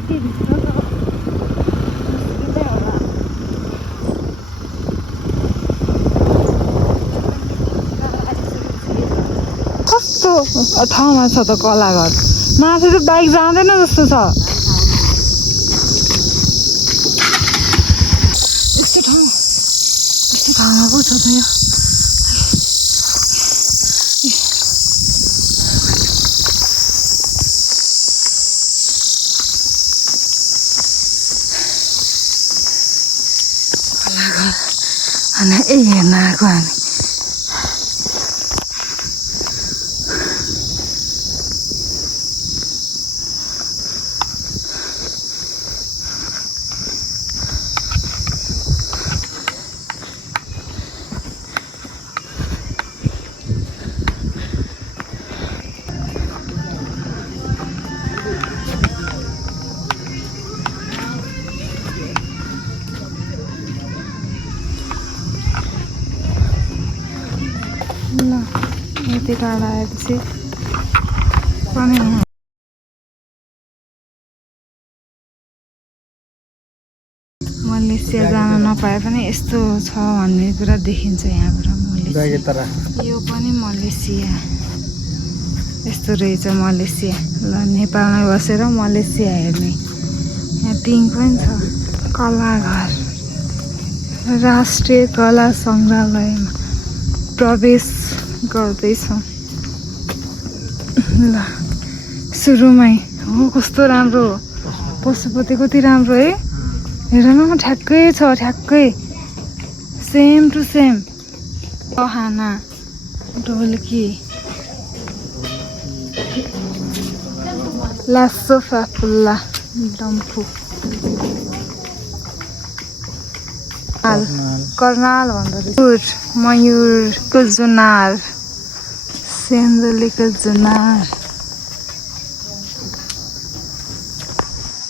यति भित्र त मुस्किलै होला। कस्तो ठाउँमा छ त कलाघर? माथि त बाइक जाँदैन जस्तो छ। यस्तो ठाउँमा पो छ त यो। कलाघर अनि हेर्न आएको हामी। ल यति टाढा आएपछि पनि मलेसिया जान नपाए पनि यस्तो छ भन्ने कुरा देखिन्छ यहाँबाट। मलेसिया यो पनि मलेसिया यस्तो रहेछ मलेसिया। ल नेपालमा बसेर मलेसिया हेर्ने। यहाँ टिङ पनि छ। कलाघर राष्ट्रिय कला सङ्ग्रहालयमा प्रवेश गर्दैछौँ। ल सुरुमै हो कस्तो राम्रो पशुपति कति राम्रो है। हेर न ठ्याक्कै छ ठ्याक्कै सेम टु सेम। बहाना ढोलकी लासो फापुल्ला डम्फु कर्नाल भन्दो रहेछ। मयुरको जुनार सेन्डलीको जुनार।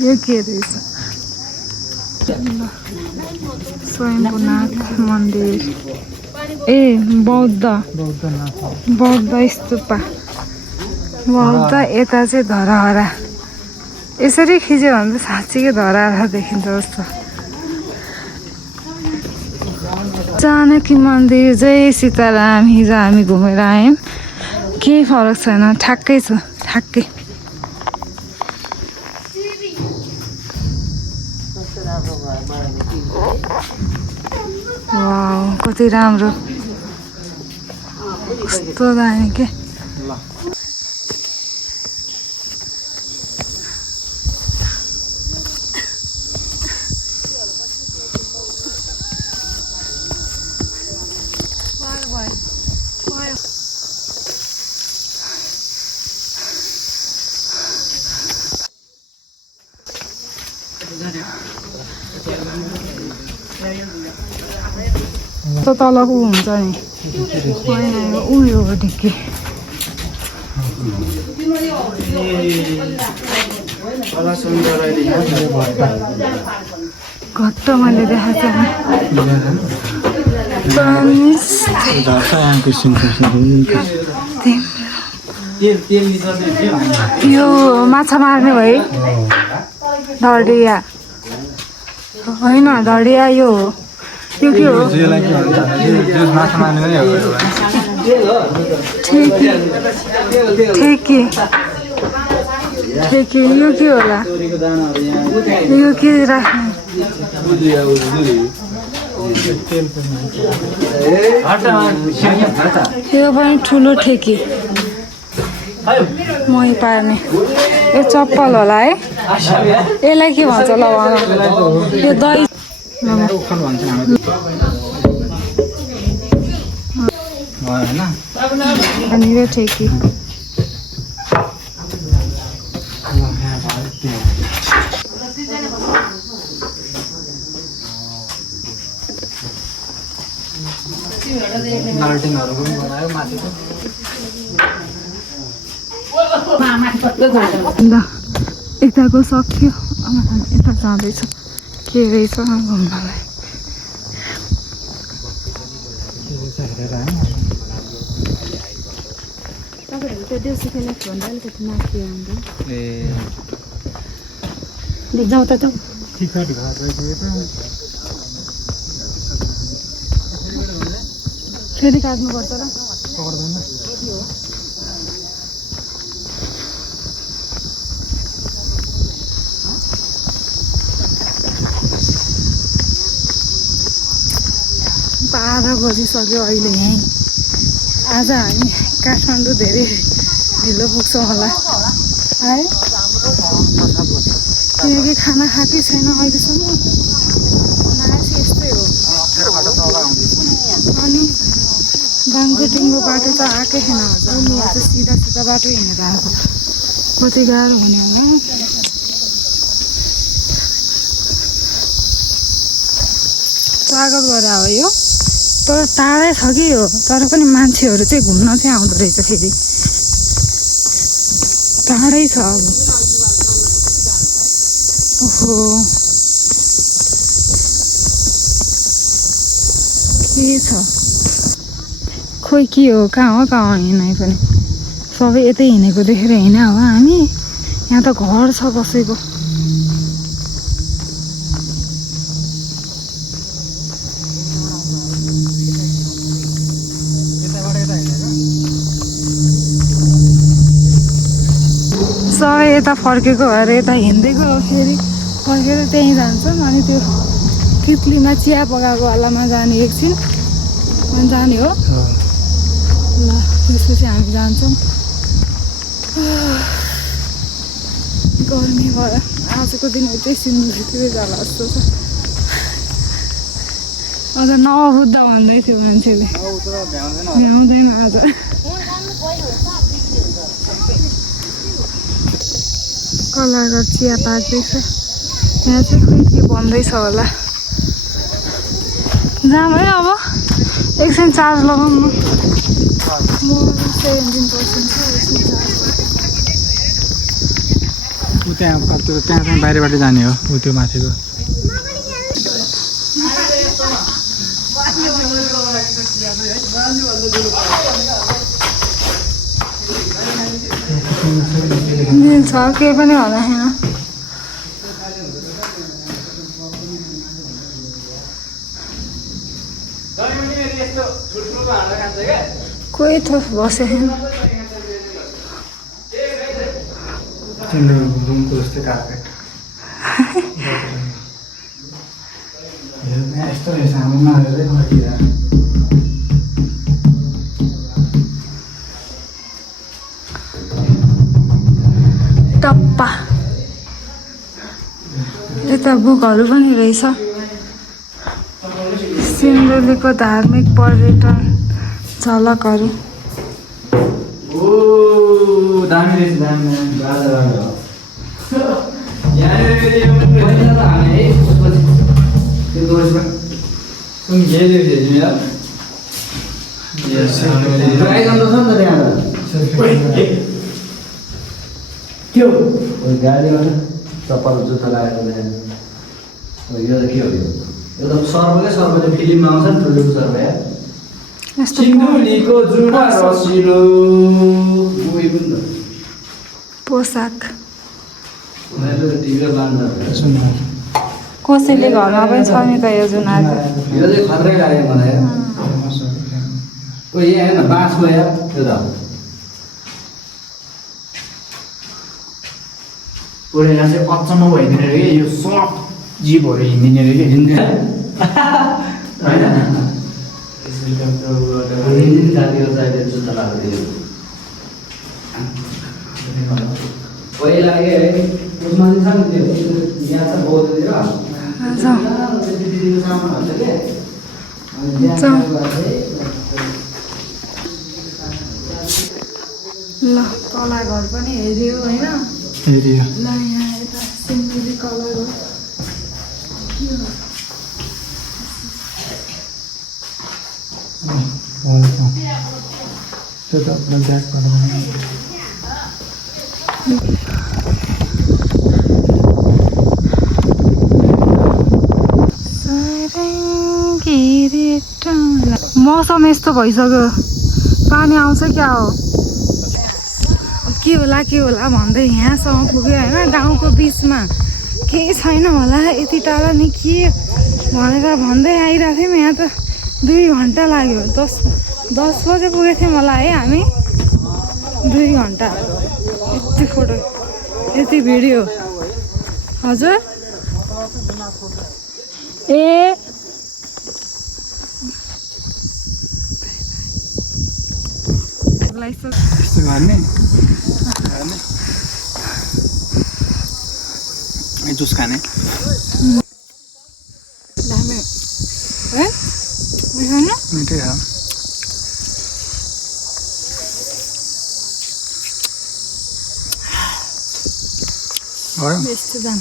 यो के रहेछ? स्वयम्भूनाथ मन्दिर ए बौद्ध स्तूपा। बौद्ध यता चाहिँ धरहरा। यसरी खिच्यो भने त साँच्चीकै धरहरा देखिन्छ जस्तो। जानकी मन्दिर जय सीताराम। हिजो हामी घुमेर आयौँ। केही फरक छैन ठ्याक्कै छ ठ्याक्कै। वाउ कति राम्रो कस्तो दामी के। त तलको हुन्छ नि उयो हो ढिक्की। घट्ट मैले देखाएको छैन। यो माछा मार्ने है ढडिया होइन ढडिया यो हो। यो के हो? ठेकी यो के होला? यो के राख्ने? यो पनि ठुलो ठेकी मही पार्ने। यो चप्पल होला है। यसलाई के भन्छ ल भन? यो दही अनि यो ठेकी। ल यताको सक्यो। अब हामी यता जाँदैछौँ के रहेछ घुम्नलाई। तपाईँहरू त्यो देउसी खेला भन्दा अलिकति माथि आउँदैन। जाउँ त जाउँ टिकट घर रहेछ फेरि काट्नुपर्छ र पर्दैन बाह्र बजिसक्यो अहिले यहीँ आज हामी काठमाडौँ धेरै ढिलो पुग्छौँ होला है किनकि खाना खाएकै छैन अहिलेसम्म मान्छे यस्तै हो अनि बाङबुटिङको बाटो त आएकै छैन अझ म त सिधा सिधा बाटो हिँडेर आएको कति गाह्रो हुने होला स्वागत गरेर हो यो तर टाढै छ कि हो तर पनि मान्छेहरू चाहिँ घुम्न चाहिँ आउँदो रहेछ फेरि टाढै छ अब ओहो के छ खोइ के हो कहाँ हिँडाइ पनि सबै यतै हिँडेको देखेर हिँड्या हो हामी यहाँ त घर छ कसैको सबै यता फर्केको भएर यता हिँड्दै गयो फेरि फर्केर त्यहीँ जान्छौँ अनि त्यो तितलीमा चिया पकाएको वालामा जाने एकछिन अनि जाने हो ल त्यसपछि हामी जान्छौँ गर्मी भएर आजको दिन उतै सिन्धुलीतिरै जाला जस्तो छ अझ नबुद्ध भन्दै थियो मान्छेले भ्याउँदैन आज कलाकार चिया पाक्दैछ यहाँ चाहिँ खोइ के बन्दैछ होला जाम है अब एकछिन चार्ज लगाउँ न म 17% छ एकछिन चार्ज ऊ त्यहाँ चाहिँ बाहिरबाट जाने हो ऊ त्यो माथिको छ केही पनि होला छैन कोही थोक बसेको तिम्रो रुमको जस्तै कार्पेट यस्तो रहेछ हाम्रो नहेरेरै फर्किएर टप्पा यता बुकहरू पनि रहेछ सिन्धुलीको धार्मिक पर्यटन झलकहरू दामी रहेछ दामी त्यो गाडीमा चप्पल जुत्ता लगाएको यो त के हो यो त सर्वकै सर्वले फिल्ममा आउँछ नि ठुलो सर्व सिन्धुलीको जुडा रसिलो मुभी पनि त पोसाक टिभीमा बाँध्दा कसैले घरमा पनि छ नि त यो जुन आज यो चाहिँ खत्रै लाग्यो मलाई ओ यहाँ हेर्न बाँसको या त्यो त उडेर चाहिँ अचम्म भइदिने रे यो सफ्ट जीवहरू हिँडिने रे होइन हिन्दी जातिको चाहिने जुत्ता लगाएको पहिला के उसमा चाहिँ छ नि त्यो यहाँ छ बौद्धतिर ल तल घर पनि हेऱ्यो होइन हेरियो ल यहाँ यता सिन्धुली कलर हो त्यो त ब्याक बनाउनु मौसम यस्तो भइसक्यो पानी आउँछ क्या हो के होला भन्दै यहाँसम्म पुग्यो होइन गाउँको बिचमा केही छैन होला यति टाढा नि के भनेर भन्दै आइरहेको थियौँ। यहाँ त 2 घन्टा लाग्यो। 10 बजे पुगेको थियौँ होला है हामी। 2 घन्टा यति फोटो यति भिडियो। हजुर ए यस्तो गर्ने जुस खाने मिठै छ। बेस्ट दाम